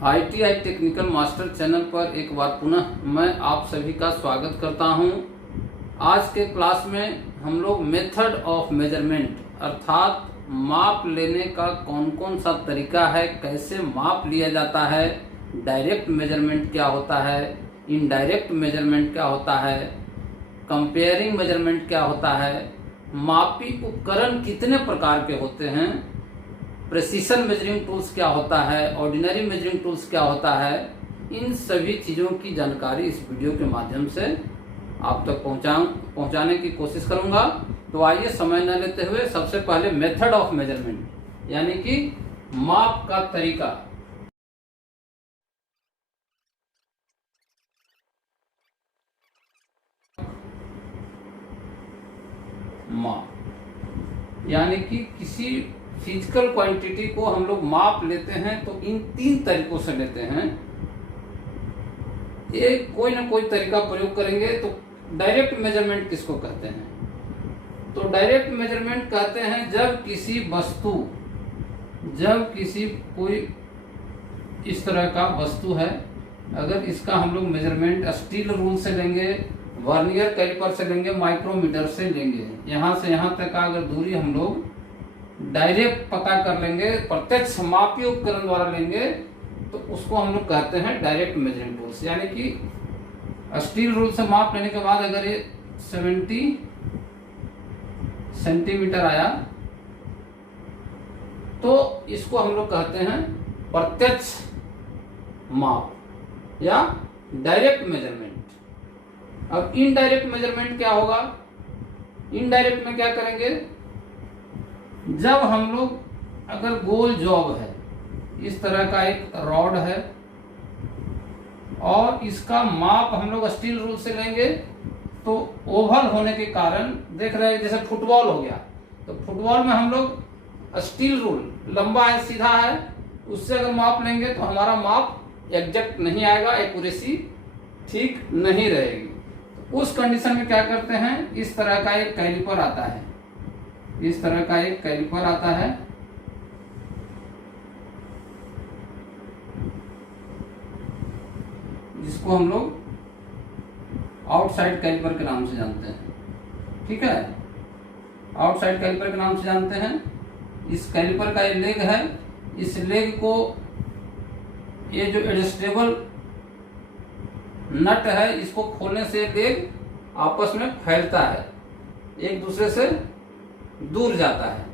ITI technical master channel पर एक बार पुनः मैं आप सभी का स्वागत करता हूं। आज के क्लास में हम लोग मेथड ऑफ मेजरमेंट अर्थात माप लेने का कौन कौन सा तरीका है, कैसे माप लिया जाता है, डायरेक्ट मेजरमेंट क्या होता है, इनडायरेक्ट मेजरमेंट क्या होता है, कंपेयरिंग मेजरमेंट क्या होता है, मापी उपकरण कितने प्रकार के होते हैं, प्रेसिशन मेजरिंग टूल्स क्या होता है, ऑर्डिनरी मेजरिंग टूल्स क्या होता है, इन सभी चीज़ों की जानकारी इस वीडियो के माध्यम से आप तक पहुंचाने की कोशिश करूंगा। तो आइए समय न लेते हुए सबसे पहले मेथड ऑफ मेजरमेंट यानी कि माप का तरीका। माप यानी कि किसी फिजिकल क्वांटिटी को हम लोग माप लेते हैं तो इन तीन तरीकों से लेते हैं। एक कोई ना कोई तरीका प्रयोग करेंगे। तो डायरेक्ट मेजरमेंट किसको कहते हैं? तो डायरेक्ट मेजरमेंट कहते हैं जब किसी कोई इस तरह का वस्तु है, अगर इसका हम लोग मेजरमेंट स्टील रूल से लेंगे, वर्नियर कैलिपर से लेंगे, माइक्रोमीटर से लेंगे, यहाँ से यहाँ तक का अगर दूरी हम लोग डायरेक्ट पता कर लेंगे, प्रत्यक्ष मापी उपकरण द्वारा लेंगे, तो उसको हम लोग कहते हैं डायरेक्ट मेजरिंग टूल्स। यानी कि स्टील रूल से माप लेने के बाद अगर ये 70 सेंटीमीटर आया तो इसको हम लोग कहते हैं प्रत्यक्ष माप या डायरेक्ट मेजरमेंट। अब इनडायरेक्ट मेजरमेंट क्या होगा? इनडायरेक्ट में क्या करेंगे? जब हम लोग अगर गोल जॉब है, इस तरह का एक रॉड है और इसका माप हम लोग स्टील रूल से लेंगे, तो ओवल होने के कारण देख रहे हैं जैसे फुटबॉल हो गया, तो फुटबॉल में हम लोग स्टील रूल लंबा है, सीधा है, उससे अगर माप लेंगे तो हमारा माप एग्जैक्ट नहीं आएगा, एक्यूरेसी ठीक नहीं रहेगी। तो उस कंडीशन में क्या करते हैं, इस तरह का एक कैलिपर आता है, इस तरह का एक कैलिपर आता है, जिसको हम लोग आउटसाइड कैलिपर के नाम से जानते हैं। ठीक है, आउटसाइड कैलिपर के नाम से जानते हैं। इस कैलिपर का ये लेग है, इस लेग को ये जो एडजस्टेबल नट है, इसको खोलने से लेग आपस में फैलता है, एक दूसरे से दूर जाता है।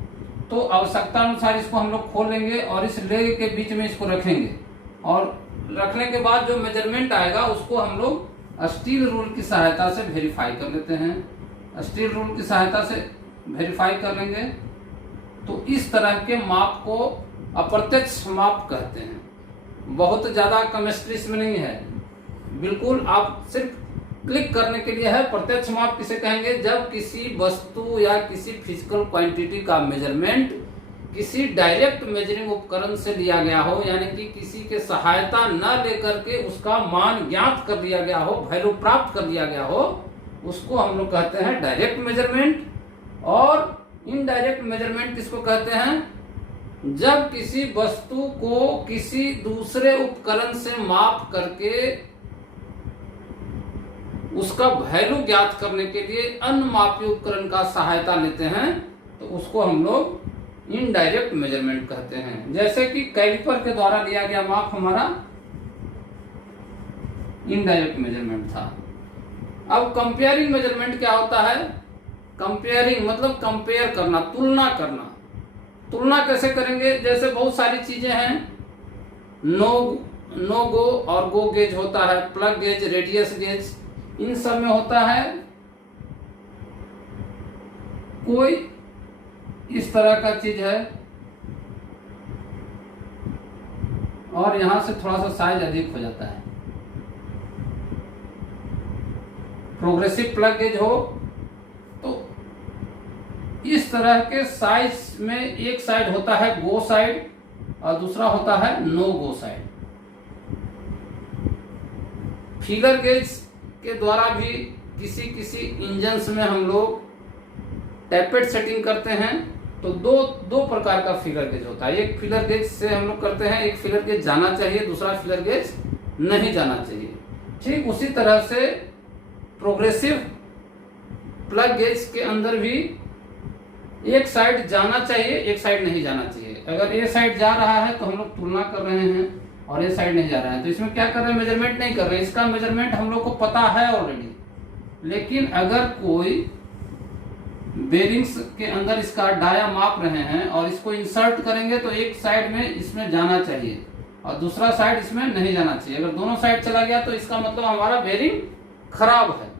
तो आवश्यकता अनुसार इसको हम लोग खोल लेंगे और इस लेग के बीच में इसको रखेंगे, और रखने के बाद जो मेजरमेंट आएगा उसको हम लोग स्टील रूल की सहायता से वेरीफाई कर लेते हैं। स्टील रूल की सहायता से वेरीफाई कर लेंगे तो इस तरह के माप को अप्रत्यक्ष माप कहते हैं। बहुत ज्यादा केमिस्ट्री इसमें नहीं है, बिल्कुल आप सिर्फ क्लिक करने के लिए है। प्रत्यक्ष माप किसे कहेंगे? जब किसी वस्तु या किसी फिजिकल क्वांटिटी का मेजरमेंट किसी डायरेक्ट मेजरिंग उपकरण से लिया गया हो, यानी कि किसी के सहायता न लेकर के उसका मान ज्ञात कर लिया गया हो, वैल्यू प्राप्त कर लिया गया हो, उसको हम लोग कहते हैं डायरेक्ट मेजरमेंट। और इनडायरेक्ट मेजरमेंट किसको कहते हैं? जब किसी वस्तु को किसी दूसरे उपकरण से माप करके उसका वैल्यू ज्ञात करने के लिए अन्य मापी उपकरण का सहायता लेते हैं, तो उसको हम लोग इनडायरेक्ट मेजरमेंट कहते हैं। जैसे कि कैलिपर के द्वारा लिया गया माप हमारा इनडायरेक्ट मेजरमेंट था। अब कंपेयरिंग मेजरमेंट क्या होता है? कंपेयरिंग मतलब कंपेयर करना, तुलना करना। तुलना कैसे करेंगे? जैसे बहुत सारी चीजें हैं, नो गो और गो गेज होता है, प्लग गेज, रेडियस गेज, इन सब में होता है कोई इस तरह का चीज है और यहां से थोड़ा सा साइज अधिक हो जाता है। प्रोग्रेसिव प्लग गेज हो तो इस तरह के साइज में एक साइड होता है गो साइड और दूसरा होता है नो गो साइड। फीलर गेज के द्वारा भी किसी इंजन्स में हम लोग टैपेट सेटिंग करते हैं तो दो प्रकार का फिलर गेज होता है। एक फिलर गेज से हम लोग करते हैं, एक फिलर गेज जाना चाहिए, दूसरा फिलर गेज नहीं जाना चाहिए। ठीक उसी तरह से प्रोग्रेसिव प्लग गेज के अंदर भी एक साइड जाना चाहिए, एक साइड नहीं जाना चाहिए। अगर ए साइड जा रहा है तो हम लोग तुलना कर रहे हैं, और ये साइड नहीं जा रहा है तो इसमें क्या कर रहे हैं, मेजरमेंट नहीं कर रहे हैं। इसका मेजरमेंट हम लोग को पता है ऑलरेडी। लेकिन अगर कोई बेरिंग्स के अंदर इसका डाया माप रहे हैं और इसको इंसर्ट करेंगे तो एक साइड में इसमें जाना चाहिए और दूसरा साइड इसमें नहीं जाना चाहिए। अगर दोनों साइड चला गया तो इसका मतलब हमारा बेरिंग खराब है।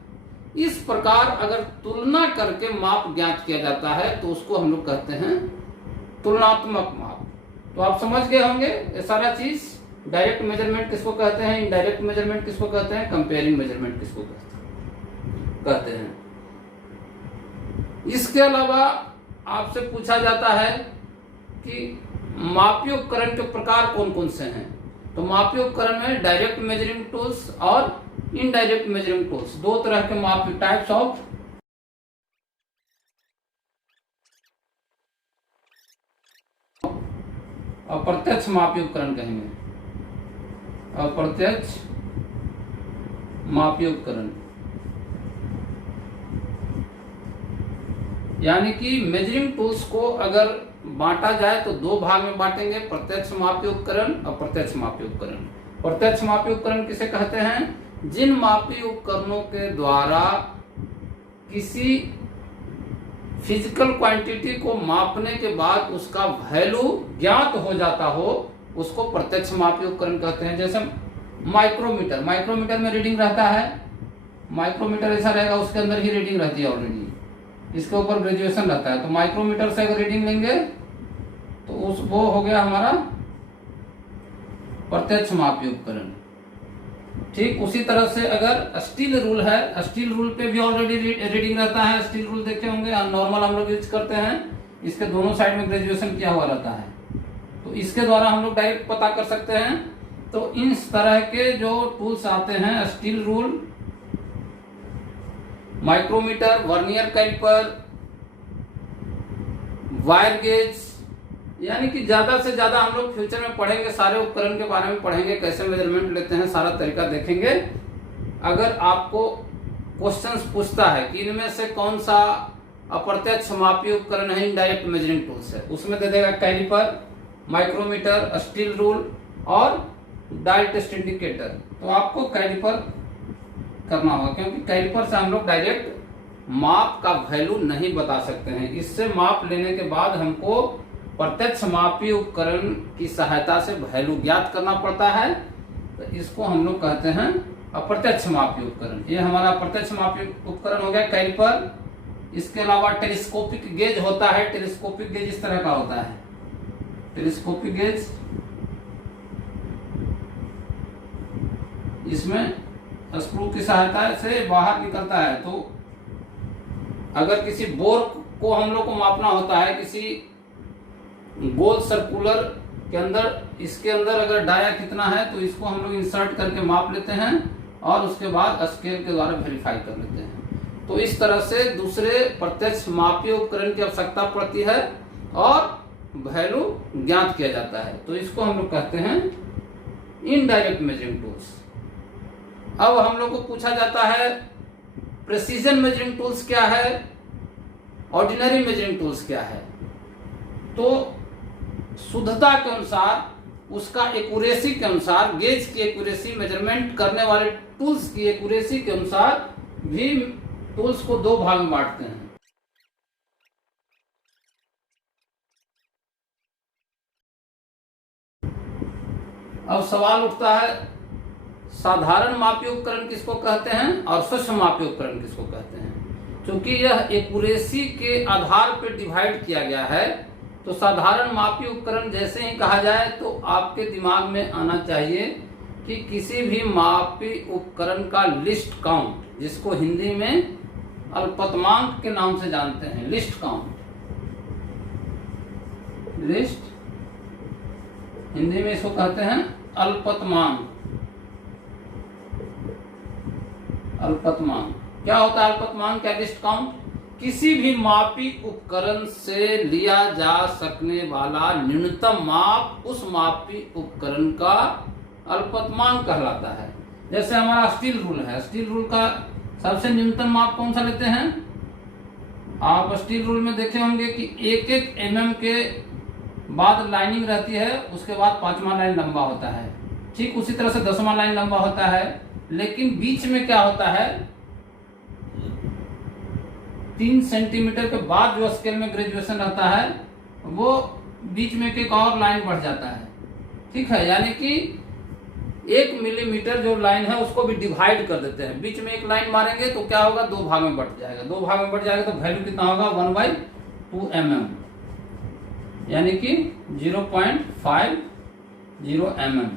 इस प्रकार अगर तुलना करके माप ज्ञात किया जाता है तो उसको हम लोग कहते हैं तुलनात्मक माप। तो आप समझ गए होंगे ये सारा चीज। डायरेक्ट मेजरमेंट किसको कहते हैं, इनडायरेक्ट मेजरमेंट किसको कहते हैं, कंपेयरिंग मेजरमेंट किसको कहते हैं। इसके अलावा आपसे पूछा जाता है कि मापी उपकरण के प्रकार कौन कौन से हैं। तो मापी उपकरण में डायरेक्ट मेजरिंग टूल्स और इनडायरेक्ट मेजरिंग टूल्स, दो तरह के मापी टाइप्स ऑफ अप्रत्यक्ष मापी उपकरण कहेंगे। अप्रत्यक्ष मापी उपकरण यानी कि मेजरिंग टूल्स को अगर बांटा जाए तो दो भाग में बांटेंगे, प्रत्यक्ष मापी उपकरण, अप्रत्यक्ष मापी उपकरण। प्रत्यक्ष मापी उपकरण किसे कहते हैं, जिन मापी उपकरणों के द्वारा किसी फिजिकल क्वांटिटी को मापने के बाद उसका वैल्यू ज्ञात हो जाता हो, उसको प्रत्यक्ष मापी उपकरण कहते हैं। जैसे माइक्रोमीटर, माइक्रोमीटर में रीडिंग रहता है, माइक्रोमीटर ऐसा रहेगा उसके अंदर ही रीडिंग रहती है ऑलरेडी, इसके ऊपर ग्रेजुएशन रहता है। तो माइक्रोमीटर से अगर रीडिंग लेंगे तो वो हो गया हमारा प्रत्यक्ष मापी उपकरण। ठीक उसी तरह से अगर स्टील रूल है, स्टील रूल पे भी ऑलरेडी रीडिंग रहता है। स्टील रूल देखे होंगे, नॉर्मल हम लोग यूज करते हैं, इसके दोनों साइड में ग्रेजुएशन किया हुआ रहता है, तो इसके द्वारा हम लोग डायरेक्ट पता कर सकते हैं। तो इस तरह के जो टूल्स आते हैं, steel rule, micrometer, vernier caliper, wire gauge, यानी कि ज्यादा से ज्यादा हम लोग फ्यूचर में पढ़ेंगे, सारे उपकरण के बारे में पढ़ेंगे, कैसे मेजरमेंट लेते हैं, सारा तरीका देखेंगे। अगर आपको क्वेश्चंस पूछता है कि इनमें से कौन सा अप्रत्यक्ष मापी उपकरण है, इनडायरेक्ट मेजरिंग टूल्स है, उसमें दे देगा कैलिपर, माइक्रोमीटर, स्टील रूल और डायल टेस्ट इंडिकेटर। तो आपको कैलिपर करना होगा, क्योंकि कैलिपर से हम लोग डायरेक्ट माप का वैल्यू नहीं बता सकते हैं। इससे माप लेने के बाद हमको प्रत्यक्ष मापी उपकरण की सहायता से वैल्यू ज्ञात करना पड़ता है। तो इसको हम लोग कहते हैं अप्रत्यक्ष मापी उपकरण। ये हमारा प्रत्यक्ष मापी उपकरण हो गया कैलिपर। इसके अलावा टेलीस्कोपिक गेज होता है। टेलीस्कोपिक गेज इस तरह का होता है। टेलीस्कोपिक गेज, इसमें स्क्रू की सहायता से बाहर निकलता है। तो अगर किसी बोर को हम लोग को मापना होता है, किसी गोल सर्कुलर के अंदर, इसके अंदर अगर डाया कितना है तो इसको हम लोग इंसर्ट करके माप लेते हैं और उसके बाद स्केल के द्वारा वेरीफाई कर लेते हैं। तो इस तरह से दूसरे प्रत्यक्ष मापी उपकरण की आवश्यकता पड़ती है और वैल्यू ज्ञात किया जाता है। तो इसको हम लोग कहते हैं इनडायरेक्ट मेजरिंग टूल्स। अब हम लोग को पूछा जाता है प्रेसिजन मेजरिंग टूल्स क्या है, ऑर्डिनरी मेजरिंग टूल्स क्या है। तो शुद्धता के अनुसार, उसका एक्यूरेसी के अनुसार, गेज की एक्यूरेसी, मेजरमेंट करने वाले टूल्स की एक्यूरेसी के अनुसार भी टूल्स को दो भाग में बांटते हैं। अब सवाल उठता है साधारण मापी उपकरण किसको कहते हैं और सूक्ष्म मापी उपकरण किसको कहते हैं। क्योंकि यह एक्यूरेसी के आधार पर डिवाइड किया गया है, तो साधारण मापी उपकरण जैसे ही कहा जाए तो आपके दिमाग में आना चाहिए कि किसी भी मापी उपकरण का लिस्ट काउंट, जिसको हिंदी में अल्पतमांक के नाम से जानते हैं, लिस्ट काउंट, लिस्ट हिंदी में इसको कहते हैं अल्पतमांक। अल्पतमांक क्या होता है? अल्पतमांक क्या लिस्ट काउंट, किसी भी मापी उपकरण से लिया जा सकने वाला न्यूनतम माप उस मापी उपकरण का अल्पतमांक कहलाता है। जैसे हमारा स्टील रूल है, स्टील रूल का सबसे न्यूनतम माप कौन सा लेते हैं? आप स्टील रूल में देखे होंगे कि 1-1 mm के बाद लाइनिंग रहती है, उसके बाद 5वां लाइन लंबा होता है। ठीक उसी तरह से 10वां लाइन लंबा होता है, लेकिन बीच में क्या होता है, 3 सेंटीमीटर के बाद जो स्केल में ग्रेजुएशन रहता है वो बीच में एक और लाइन बढ़ जाता है। ठीक है, यानी कि 1 मिलीमीटर जो लाइन है उसको भी डिवाइड कर देते हैं। बीच में एक लाइन मारेंगे तो क्या होगा, 2 भाग में बढ़ जाएगा। 2 भाग में बढ़ जाएगा तो वैल्यू कितना होगा, 1/2 mm, यानी कि 0.50 mm।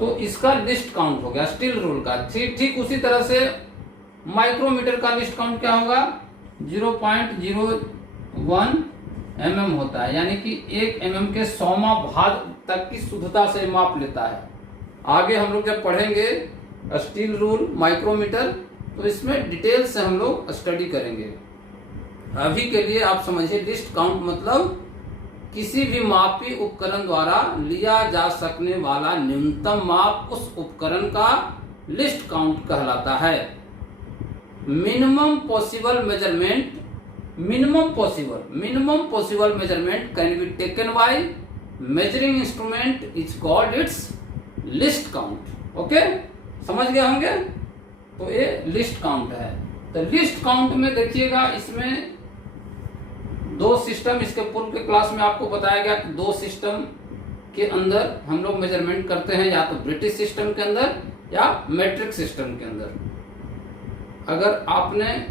तो इसका लिस्ट काउंट हो गया स्टील रूल का। ठीक उसी तरह से माइक्रोमीटर का लिस्ट काउंट क्या होगा, 0.01 mm होता है, यानी कि 1 mm के 100वां भाग तक की शुद्धता से माप लेता है। आगे हम लोग जब पढ़ेंगे स्टील रूल, माइक्रोमीटर, तो इसमें डिटेल से हम लोग स्टडी करेंगे। अभी के लिए आप समझिए, लिस्ट काउंट मतलब किसी भी मापी उपकरण द्वारा लिया जा सकने वाला न्यूनतम माप उस उपकरण का लिस्ट काउंट कहलाता है। Minimum possible measurement can be taken by measuring instrument is called its list count. Okay, समझ गए होंगे? तो ये लिस्ट काउंट है। तो लिस्ट काउंट में देखिएगा, इसमें 2 सिस्टम, इसके पूर्व के क्लास में आपको बताया गया कि 2 सिस्टम के अंदर हम लोग मेजरमेंट करते हैं, या तो ब्रिटिश सिस्टम के अंदर या मैट्रिक सिस्टम के अंदर। अगर आपने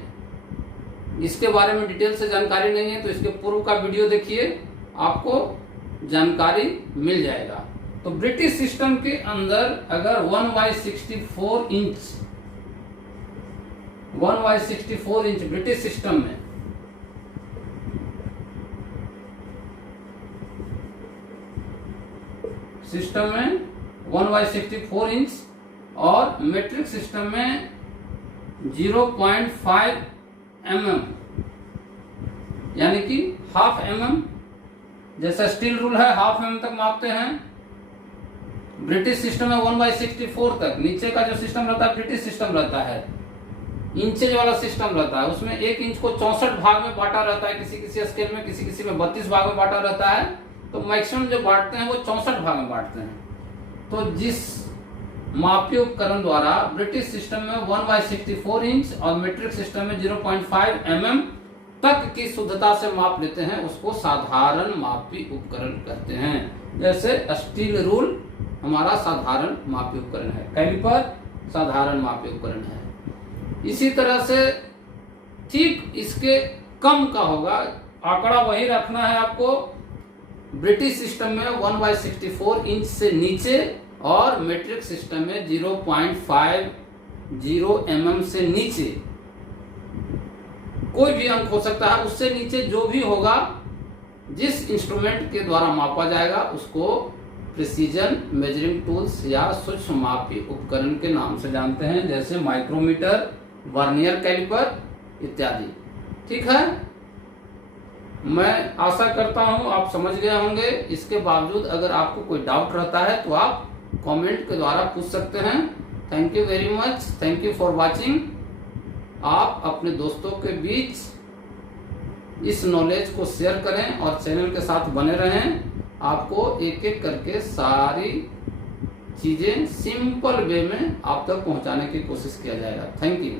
इसके बारे में डिटेल से जानकारी नहीं है तो इसके पूर्व का वीडियो देखिए, आपको जानकारी मिल जाएगा। तो ब्रिटिश सिस्टम के अंदर अगर 1/64 इंच ब्रिटिश सिस्टम में सिस्टम में 1/64 इंच और मेट्रिक सिस्टम में 0.5 mm, यानी कि ½ mm, जैसा स्टील रूल है ½ mm तक मापते हैं। ब्रिटिश सिस्टम में 1/64 तक। नीचे का जो सिस्टम रहता है ब्रिटिश सिस्टम रहता है, इंचेज वाला सिस्टम रहता है, उसमें 1 इंच को 64 भाग में बांटा रहता है, किसी किसी स्केल में, किसी किसी में 32 भाग में बांटा रहता है। तो मैक्सिमम जो बांटते हैं वो 64 भाग में बांटते हैं। तो जिस मापी उपकरण द्वारा ब्रिटिश सिस्टम में 1/64 इंच और मेट्रिक सिस्टम में 0.5 mm तक की शुद्धता से माप लेते हैं, उसको साधारण मापी उपकरण कहते हैं। जैसे स्टील रूल हमारा साधारण मापी उपकरण है, कैलिपर साधारण मापी उपकरण है। इसी तरह से ठीक इसके कम का होगा, आंकड़ा वही रखना है आपको। ब्रिटिश सिस्टम में 1/64 इंच से नीचे और मेट्रिक सिस्टम में 0.50 mm से नीचे कोई भी अंक हो सकता है। उससे नीचे जो भी होगा, जिस इंस्ट्रूमेंट के द्वारा मापा जाएगा उसको प्रिसीजन मेजरिंग टूल्स या सूक्ष्म मापी उपकरण के नाम से जानते हैं, जैसे माइक्रोमीटर, वर्नियर कैलिपर इत्यादि। ठीक है, मैं आशा करता हूं आप समझ गए होंगे। इसके बावजूद अगर आपको कोई डाउट रहता है तो आप कमेंट के द्वारा पूछ सकते हैं। Thank you very much, thank you for watching. आप अपने दोस्तों के बीच इस नॉलेज को शेयर करें और चैनल के साथ बने रहें। आपको एक एक करके सारी चीजें सिंपल वे में आप तक पहुंचाने की कोशिश किया जाएगा। Thank you.